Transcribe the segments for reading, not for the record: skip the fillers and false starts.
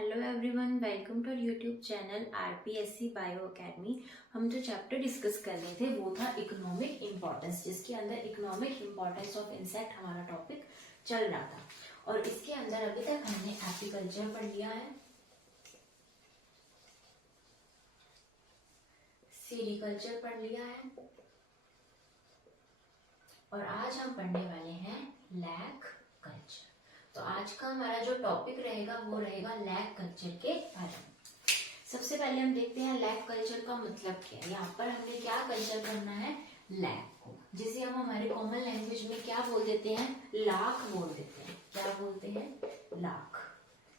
Hello everyone, welcome to YouTube channel RPSC bio academy. हम जो chapter discuss कर रहे थे वो था इकोनॉमिक इम्पोर्टेंस, जिसके अंदर इकोनॉमिक इम्पोर्टेंस ऑफ इंसेक्ट हमारा टॉपिक चल रहा था। और इसके अंदर अभी तक हमने एपीकल्चर पढ़ लिया है, सेरीकल्चर पढ़ लिया है और आज हम पढ़ने वाले हैं लैक कल्चर। तो आज का हमारा जो टॉपिक रहेगा वो रहेगा लैक कल्चर के बारे में। सबसे पहले हम देखते हैं लैक कल्चर का मतलब क्या है। यहाँ पर हमने क्या कल्चर करना है, लैक को, जिसे हम हमारे कॉमन लैंग्वेज में क्या बोल देते हैं, लाख बोल देते हैं। क्या बोलते हैं, लाख।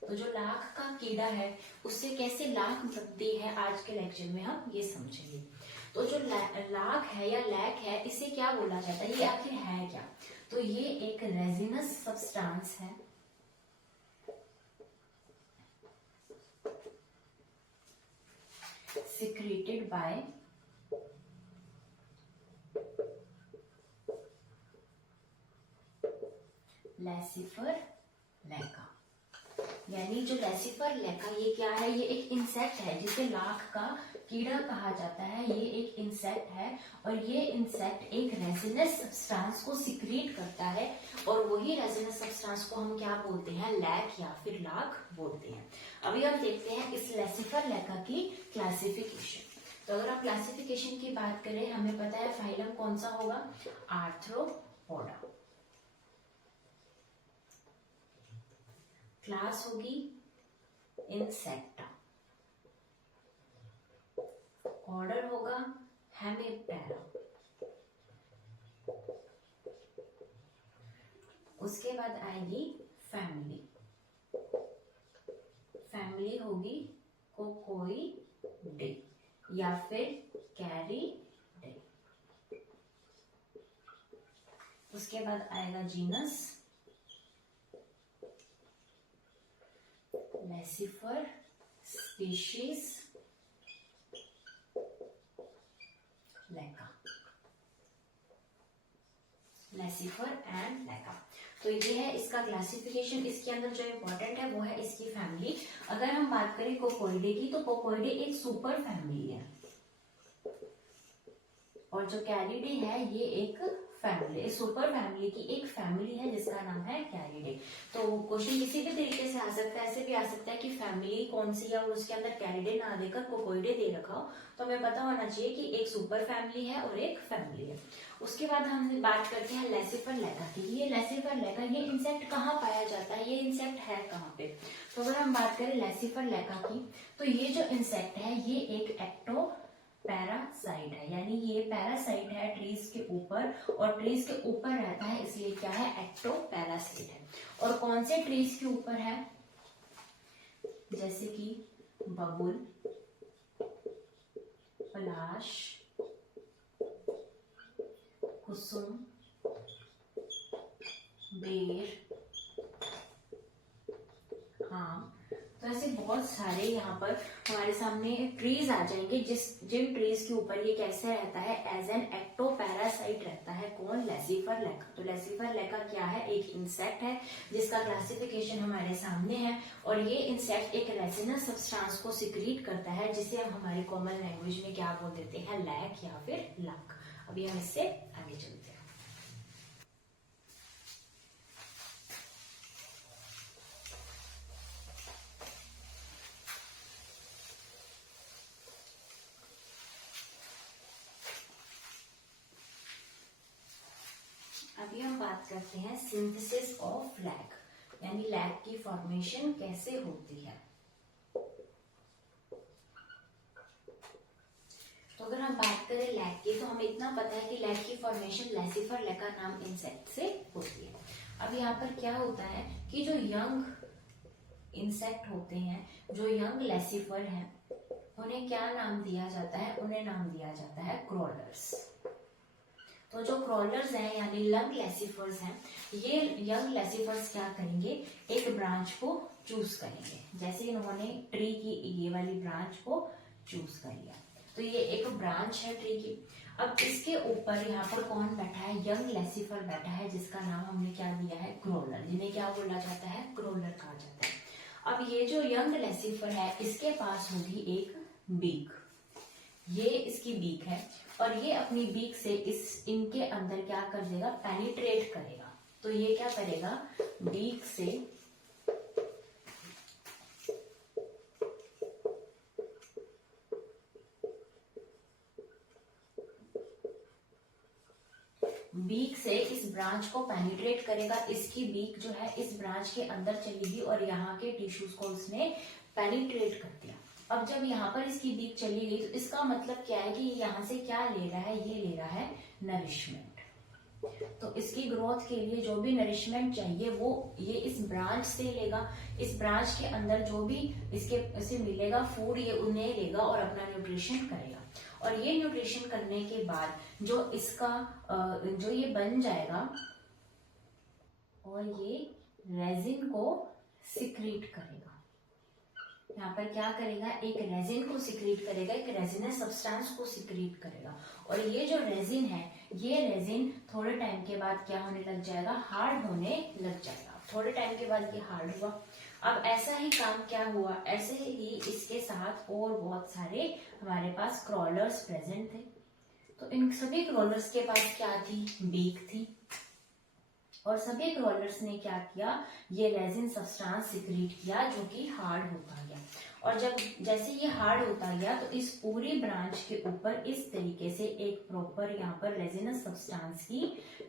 तो जो लाख का कीड़ा है उससे कैसे लाख बनती है, आज के लेक्चर में हम ये समझेंगे। तो जो लाख है या लैक है, इसे क्या बोला जाता है, ये आखिर है क्या। तो ये एक रेजिनस सब्सटेंस है secreted by लैसिफर लैका। यानी जो लैसिफर लैका ये क्या है, ये एक इंसेक्ट है जिसे लाख का कीड़ा कहा जाता है। ये एक इंसेक्ट है और ये इंसेक्ट एक रेजिनस सब्सटेंस को सिक्रीट करता है और वही रेजिनस सब्सटेंस को हम क्या बोलते हैं, लैक या फिर लाख बोलते हैं। अभी हम देखते हैं इस लैसिफर लैका की क्लासिफिकेशन। तो अगर आप क्लासिफिकेशन की बात करें, हमें पता है फाइलम कौन सा होगा, आर्थ्रोपोडा। क्लास होगी इंसेक्टा। ऑर्डर होगा हेमिप्टेरा। उसके बाद आएगी फैमिली। फैमिली होगी कोकोइडे या फिर कैरिडे। उसके बाद आएगा जीनस लैसिफर, स्पीशीज लैका। लैसिफर एंड लैका। तो ये है इसका क्लासिफिकेशन। इसके अंदर जो इम्पोर्टेंट है वो है इसकी फैमिली। अगर हम बात करें कोकोइडे की, तो कोकोइडे एक सुपर फैमिली है और जो कैरिडे है ये एक फैमिली, सुपर फैमिली की एक फैमिली है जिसका नाम है कैरिडे। तो क्वेश्चन किसी भी तरीके से आ सकता है, ऐसे भी आ सकता है कि फैमिली कौन सी है और उसके अंदर कैरिडे ना देकर कोकोइडे दे रखा हो। तो हमें पता होना चाहिए कि एक सुपर फैमिली है और एक फैमिली है। उसके बाद हम बात करते हैं लैसिफर लैका की। ये लैसिफर लैका, ये इंसेक्ट कहाँ पाया जाता है, ये इंसेक्ट है कहाँ पे। तो अगर हम बात करें लैसिफर लैका की, तो ये जो इंसेक्ट है ये एक एक्टो पैरासाइट है। यानी ये पैरासाइट है ट्रीज के ऊपर और ट्रीज के ऊपर रहता है, इसलिए क्या है, एक्टो पैरासाइट है। और कौन से ट्रीज के ऊपर है, जैसे कि बबुल, पलाश, कुसुम, बेर, आम। तो ऐसे बहुत सारे यहाँ पर हमारे सामने ट्रीज आ जाएंगे जिन ट्रीज के ऊपर ये कैसे रहता है, एज एन एक्टो पैरासाइट रहता है। कौन, लैसिफर लैका। तो लैसिफर लैका क्या है, एक इंसेक्ट है जिसका क्लासिफिकेशन हमारे सामने है। और ये इंसेक्ट एक रेजिनस सब्सटेंस को सिक्रीट करता है जिसे हम हमारी कॉमन लैंग्वेज में क्या बोल देते हैं, लैक या फिर लाख। अभी हम इससे आगे चलते हैं। अभी हम बात करते हैं सिंथेसिस ऑफ लैक, यानी लैक की फॉर्मेशन कैसे होती है। तो अगर हम बात करें लैक की, तो हमें इतना पता है कि लैक की फॉर्मेशन लैसिफर लैका नाम इंसेक्ट से होती है। अब यहाँ पर क्या होता है कि जो यंग इंसेक्ट होते हैं, जो यंग लैसिफर हैं, उन्हें क्या नाम दिया जाता है, उन्हें नाम दिया जाता है क्रॉलर्स। तो जो क्रॉलर्स हैं यानी यंग लैसिफर्स हैं, ये यंग लैसिफर्स क्या करेंगे, एक ब्रांच को चूज करेंगे। जैसे इन्होंने ट्री की ये वाली ब्रांच को चूज कर लिया, तो ये एक ब्रांच है ट्री की। अब इसके ऊपर यहाँ पर कौन बैठा है, यंग लैसिफर बैठा है जिसका नाम हमने क्या दिया है, क्रॉलर, जिन्हें क्या बोला जाता है, क्रॉलर कहा जाता है। अब ये जो यंग लेसिफर है इसके पास होगी एक बीक, ये इसकी बीक है और ये अपनी बीक से इनके अंदर क्या कर देगा, पेनिट्रेट करेगा। तो ये क्या करेगा, बीक से इस ब्रांच को पेनिट्रेट करेगा। इसकी बीक जो है इस ब्रांच के अंदर चलेगी और यहाँ के टिश्यूज को उसने पेनिट्रेट कर दिया। अब जब यहाँ पर इसकी बीक चली गई तो इसका मतलब क्या है कि यहाँ से क्या ले रहा है, ये ले रहा है नरिशमेंट। तो इसकी ग्रोथ के लिए जो भी नरिशमेंट चाहिए वो ये इस ब्रांच से लेगा। इस ब्रांच के अंदर जो भी इसे मिलेगा फूड, ये उन्हें लेगा और अपना न्यूट्रिशन करेगा। और ये न्यूट्रिशन करने के बाद जो इसका जो ये बन जाएगा और ये रेजिन को सिक्रीट करेगा। यहाँ पर क्या करेगा, एक रेजिन को सिक्रीट करेगा, एक रेजिनस सब्सटेंस को सिक्रीट करेगा। और ये जो रेजिन है, ये रेजिन थोड़े टाइम के बाद क्या होने लग जाएगा, हार्ड होने लग जाएगा। थोड़े टाइम के बाद ये हार्ड हुआ। अब ऐसा ही काम क्या हुआ, ऐसे ही इसके साथ और बहुत सारे हमारे पास क्रॉलर्स प्रेजेंट थे। तो इन सभी क्रॉलर्स के पास क्या थी, बीक थी। और सभी क्रॉलर्स ने क्या किया, ये रेजिन सब्सटेंस सिक्रीट किया जो कि हार्ड होता गया। और जब जैसे ये हार्ड होता गया तो इस पूरी ब्रांच के ऊपर इस तरीके से एक प्रॉपर यहाँ पर रेजिनस सब्सटेंस की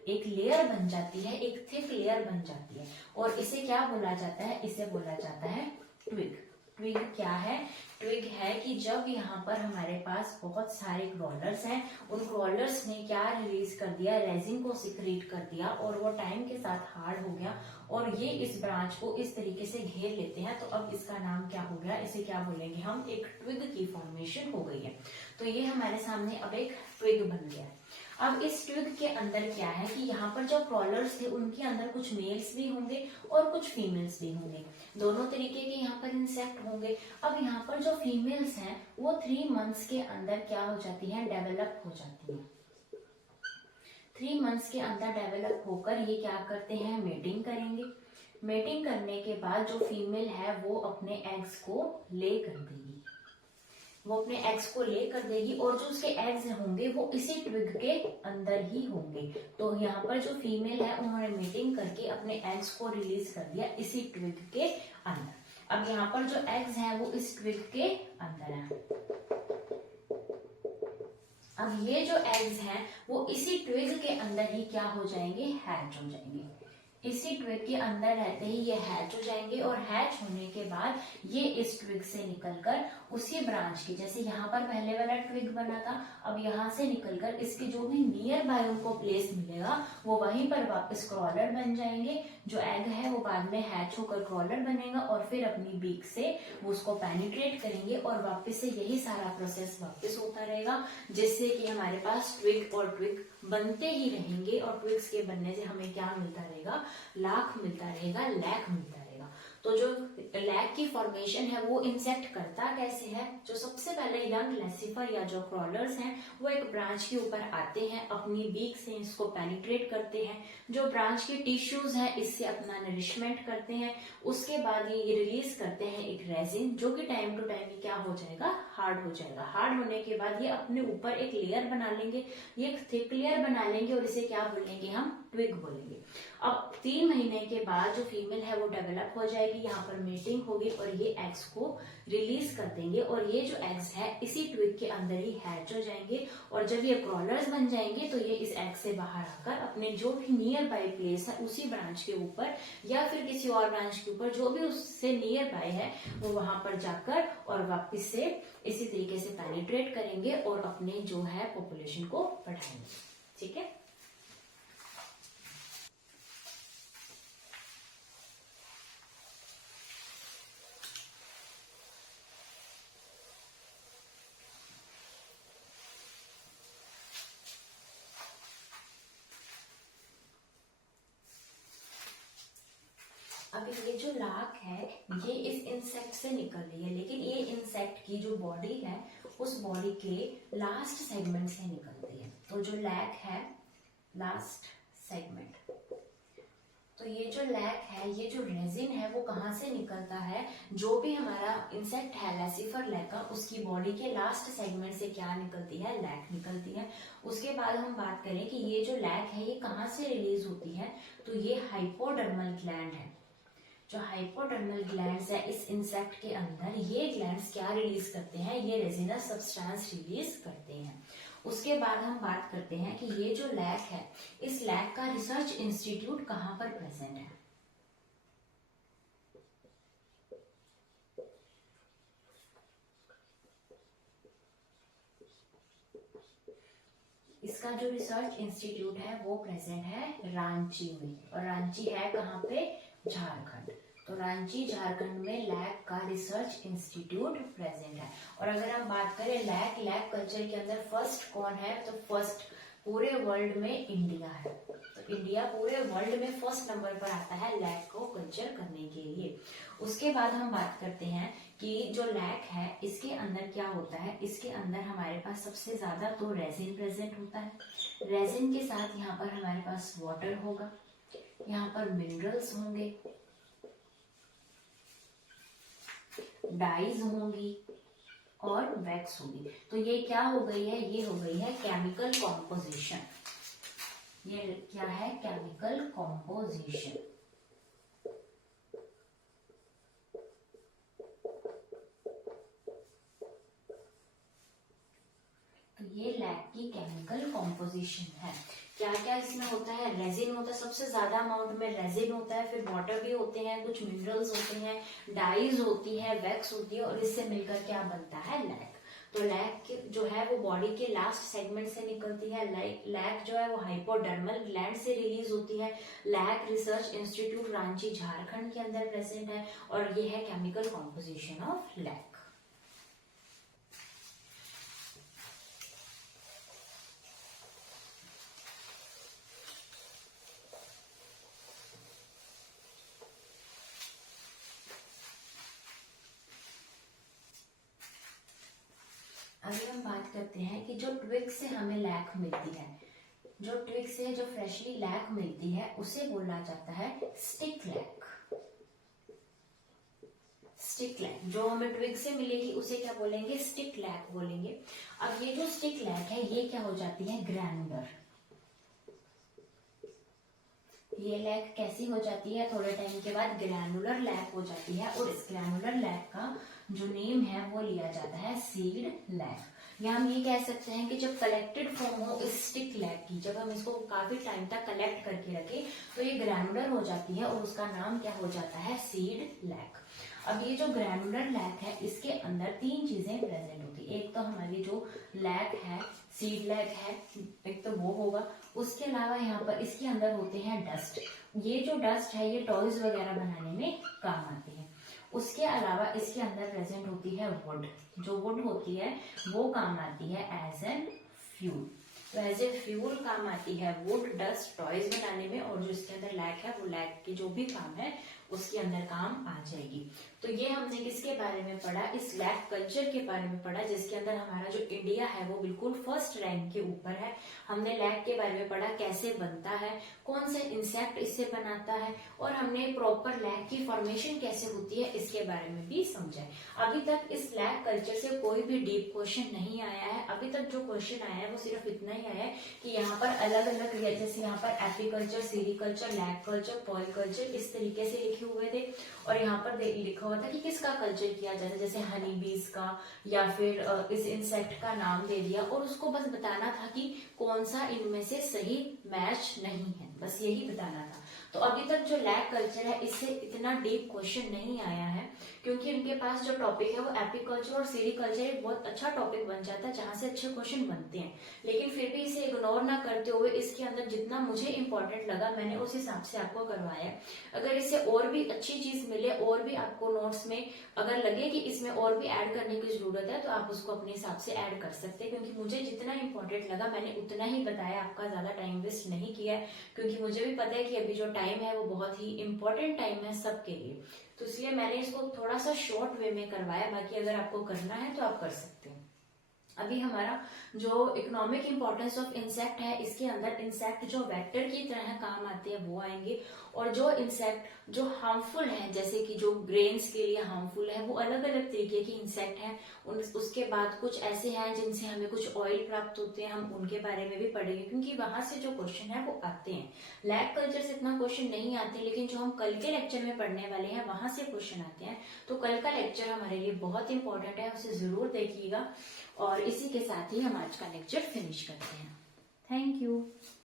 एक लेयर बन जाती है, एक थिक लेयर बन जाती है। और इसे क्या बोला जाता है, इसे बोला जाता है ट्विग। ट्विग क्या है, ट्विग है कि जब यहाँ पर हमारे पास बहुत सारे क्रॉलर्स हैं, उन क्रॉलर्स ने क्या रिलीज कर दिया, रेजिन को सिक्रीट कर दिया और वो टाइम के साथ हार्ड हो गया और ये इस ब्रांच को इस तरीके से घेर लेते हैं। तो अब इसका नाम क्या हो गया, इसे क्या बोलेंगे हम, एक ट्विग की फॉर्मेशन हो गई है। तो ये हमारे सामने अब एक ट्विग बन गया है। अब इस ट्विग के अंदर क्या है कि यहाँ पर जो क्रॉलर्स थे उनके अंदर कुछ मेल्स भी होंगे और कुछ फीमेल्स भी होंगे, दोनों तरीके के यहाँ पर इंसेक्ट होंगे। अब यहाँ पर जो फीमेल्स हैं वो 3 मंथ्स के अंदर क्या हो जाती हैं, डेवलप हो जाती हैं। 3 मंथ्स के अंदर डेवलप होकर ये क्या करते हैं, मेटिंग करेंगे। मेटिंग करने के बाद जो फीमेल है वो अपने एग्स को ले कर देगी, वो अपने एग्स को ले कर देगी और जो उसके एग्स होंगे वो इसी ट्विग के अंदर ही होंगे। तो यहाँ पर जो फीमेल है उन्होंने मीटिंग करके अपने एग्स को रिलीज कर दिया इसी ट्विग के अंदर। अब यहाँ पर जो एग्स हैं वो इस ट्विग के अंदर हैं। अब ये जो एग्स हैं वो इसी ट्विग के अंदर ही क्या हो जाएंगे, हैच हो जाएंगे। इसी ट्विग के अंदर रहते ही ये हैच हो जाएंगे और हैच होने के बाद ये इस ट्विग से निकलकर उसी ब्रांच की, जैसे यहाँ पर पहले वाला ट्विग बना था, अब यहाँ से निकलकर इसके जो भी नियर बाय उनको प्लेस मिलेगा वो वहीं पर वापस क्रॉलर बन जाएंगे। जो एग है वो बाद में हैच होकर क्रॉलर बनेगा और फिर अपनी बीक से वो उसको पेनिट्रेट करेंगे और वापस से यही सारा प्रोसेस वापस होता रहेगा, जिससे कि हमारे पास ट्विग और ट्विग बनते ही रहेंगे। और ट्विग्स के बनने से हमें क्या मिलता रहेगा, लाख मिलता रहेगा, लैक मिलता रहेगा। तो जो लैक की फॉर्मेशन है वो इंसेक्ट करता कैसे है, जो सबसे पहले यंग लेसिफर या जो क्रॉलर्स हैं वो एक ब्रांच के ऊपर आते हैं, अपनी बीक से इसको पेनिट्रेट करते हैं, जो ब्रांच के टिश्यूज हैं इससे अपना नरिशमेंट करते हैं। उसके बाद ये रिलीज करते हैं एक रेजिन, जो कि टाइम टू टाइम क्या हो जाएगा, हार्ड हो जाएगा। हार्ड होने के बाद ये अपने ऊपर एक लेयर बना लेंगे, ये एक थिक लेयर बना लेंगे और इसे क्या बोलेंगे हम, ट्विग बोलेंगे। अब 3 महीने के बाद जो फीमेल है वो डेवलप हो जाएगी, यहाँ पर मीटिंग होगी और ये एग्स को रिलीज कर देंगे और ये जो एग्स है इसी ट्विग के अंदर ही हैच हो जाएंगे। और जब ये क्रॉलर्स बन जाएंगे तो ये इस एग से बाहर आकर अपने जो भी नियर बाय प्लेस है उसी ब्रांच के ऊपर या फिर किसी और ब्रांच के ऊपर जो भी उससे नियर बाय है वो वहां पर जाकर और वापिस से इसी तरीके से पेनिट्रेट करेंगे और अपने जो है पॉपुलेशन को बढ़ाएंगे। ठीक है। अब ये जो लाख है ये इस इंसेक्ट से निकल रही है, लेकिन ये इंसेक्ट की जो बॉडी है उस बॉडी के लास्ट सेगमेंट से निकलती है। तो जो लैक है लास्ट सेगमेंट, तो ये जो लैक है, ये जो रेजिन है वो कहाँ से निकलता है, जो भी हमारा इंसेक्ट है लैसिफर लैका, उसकी बॉडी के लास्ट सेगमेंट से क्या निकलती है, लैक निकलती है। उसके बाद हम बात करें कि ये जो लैक है ये कहाँ से रिलीज होती है, तो ये हाइपोडर्मल ग्लैंड है। जो हाइपोडर्मल ग्लैंड्स है इस इंसेक्ट के अंदर, ये ग्लैंड्स क्या रिलीज करते हैं, ये रेजिनस सब्सटेंस रिलीज करते हैं। उसके बाद हम बात करते हैं कि ये जो लैक है, इस लैक का रिसर्च इंस्टीट्यूट कहाँ पर प्रेजेंट है। इसका जो रिसर्च इंस्टीट्यूट है वो प्रेजेंट है रांची में, और रांची है कहाँ पे, झारखंड। तो रांची झारखंड में लैक का रिसर्च इंस्टीट्यूट प्रेजेंट है। और अगर हम बात करें लैक कल्चर के अंदर फर्स्ट कौन है, तो फर्स्ट पूरे वर्ल्ड में इंडिया है। तो इंडिया पूरे वर्ल्ड में फर्स्ट नंबर पर आता है लैक को कल्चर करने के लिए। उसके बाद हम बात करते हैं कि जो लैक है इसके अंदर क्या होता है, इसके अंदर हमारे पास सबसे ज्यादा तो रेजिन प्रेजेंट होता है। रेजिन के साथ यहाँ पर हमारे पास वाटर होगा, यहाँ पर मिनरल्स होंगे, डाइज होंगी और वैक्स होगी। तो ये क्या हो गई है, ये हो गई है केमिकल कॉम्पोजिशन। ये क्या है, केमिकल कॉम्पोजिशन। तो ये लैक की केमिकल कॉम्पोजिशन है। क्या क्या इसमें होता है, रेजिन होता है, सबसे ज्यादा अमाउंट में रेजिन होता है, फिर वाटर भी होते हैं, कुछ मिनरल्स होते हैं, डाइज होती है, वैक्स होती है, और इससे मिलकर क्या बनता है, लैक। तो लैक जो है वो बॉडी के लास्ट सेगमेंट से निकलती है। लैक जो है वो हाइपोडर्मल ग्लैंड से रिलीज होती है। Lac research institute Ranchi Jharkhand के अंदर प्रेजेंट है, और ये है केमिकल कॉम्पोजिशन ऑफ लैक। अगर हम बात करते हैं कि जो ट्विग से हमें लैक मिलती है, जो ट्विग से जो फ्रेशली लैक मिलती है उसे बोला जाता है स्टिक लैक। स्टिक लैक जो हमें ट्विग से मिलेगी उसे क्या बोलेंगे, स्टिक लैक बोलेंगे। अब ये जो स्टिक लैक है ये क्या हो जाती है, ग्रैनुलर। ये लैक कैसी हो जाती है, थोड़े टाइम के बाद ग्रैनुलर लैक हो जाती है, और इस ग्रैनुलर लैक का जो नेम है वो लिया जाता है सीड लैक। या हम ये कह सकते हैं कि जब कलेक्टेड फॉर्म हो इस स्टिक लैक की, जब हम इसको काफी टाइम तक कलेक्ट करके रखें तो ये ग्रैनुलर हो जाती है, और उसका नाम क्या हो जाता है, सीड लैक। अब ये जो ग्रैनुलर लैक है इसके अंदर तीन चीजें प्रेजेंट होती है। एक तो हमारी जो लैक है, सीड लैक है, एक तो वो होगा। उसके अलावा यहाँ पर इसके अंदर होते हैं डस्ट। ये जो डस्ट है ये टॉयज वगैरह बनाने में काम आती है। उसके अलावा इसके अंदर प्रेजेंट होती है वुड। जो वुड होती है वो काम आती है एज एन फ्यूल। तो एज ए फ्यूल काम आती है वुड, डस्ट, टॉयज बनाने में, और जो इसके अंदर लैक है वो लैक के जो भी काम है उसके अंदर काम आ जाएगी। तो ये हमने किसके बारे में पढ़ा, इस लैक कल्चर के बारे में पढ़ा, जिसके अंदर हमारा जो इंडिया है वो बिल्कुल फर्स्ट रैंक के ऊपर है। हमने लैक के बारे में पढ़ा, कैसे बनता है, कौन से इंसेक्ट इससे बनाता है, और हमने प्रॉपर लैक की फॉर्मेशन कैसे होती है इसके बारे में भी समझा है। अभी तक इस लैक कल्चर से कोई भी डीप क्वेश्चन नहीं आया है। अभी तक जो क्वेश्चन आया है वो सिर्फ इतना ही आया है कि यहाँ पर अलग अलग, जैसे यहाँ पर एपीकल्चर, सीरीकल्चर, लैक कल्चर, पॉल कल्चर इस तरीके से लिखे हुए थे, और यहाँ पर लिखा हुआ था कि किसका कल्चर किया जाता है, जैसे हनी बीज का, या फिर इस इंसेक्ट का नाम दे दिया, और उसको बस बताना था कि कौन सा इनमें से सही मैच नहीं है, बस यही बताना था। तो अभी तक जो लैक कल्चर है इससे इतना डीप क्वेश्चन नहीं आया है, क्योंकि उनके पास जो टॉपिक है वो एपीकल्चर और सीरीकल्चर एक बहुत अच्छा टॉपिक बन जाता है जहां से अच्छे क्वेश्चन बनते हैं। लेकिन फिर भी इसे इग्नोर ना करते हुए इसके अंदर जितना मुझे इंपॉर्टेंट लगा मैंने उस हिसाब से आपको करवाया। अगर इससे और भी अच्छी चीज मिले, और भी आपको नोट्स में अगर लगे कि इसमें और भी ऐड करने की जरूरत है, तो आप उसको अपने हिसाब से ऐड कर सकते हैं, क्योंकि मुझे जितना इंपॉर्टेंट लगा मैंने उतना ही बताया, आपका ज्यादा टाइम वेस्ट नहीं किया, क्योंकि मुझे भी पता है कि अभी जो टाइम है वो बहुत ही इंपॉर्टेंट टाइम है सबके लिए। तो इसलिए मैंने इसको थोड़ा सा शॉर्ट वे में करवाया, बाकी अगर आपको करना है तो आप कर सकते हैं। अभी हमारा जो इकोनॉमिक इंपॉर्टेंस ऑफ इंसेक्ट है, इसके अंदर इंसेक्ट जो वेक्टर की तरह काम आते हैं वो आएंगे, और जो इंसेक्ट जो हार्मफुल है, जैसे कि जो ग्रेन्स के लिए हार्मफुल है, वो अलग अलग तरीके के इंसेक्ट हैं। उसके बाद कुछ ऐसे हैं जिनसे हमें कुछ ऑयल प्राप्त होते हैं, हम उनके बारे में भी पढ़ेंगे, क्योंकि वहां से जो क्वेश्चन है वो आते हैं। लैब कल्चर से इतना क्वेश्चन नहीं आते, लेकिन जो हम कल के लेक्चर में पढ़ने वाले हैं वहां से क्वेश्चन आते हैं। तो कल का लेक्चर हमारे लिए बहुत इंपॉर्टेंट है, उसे जरूर देखिएगा। और इसी के साथ ही हम आज का लेक्चर फिनिश करते हैं। Thank you.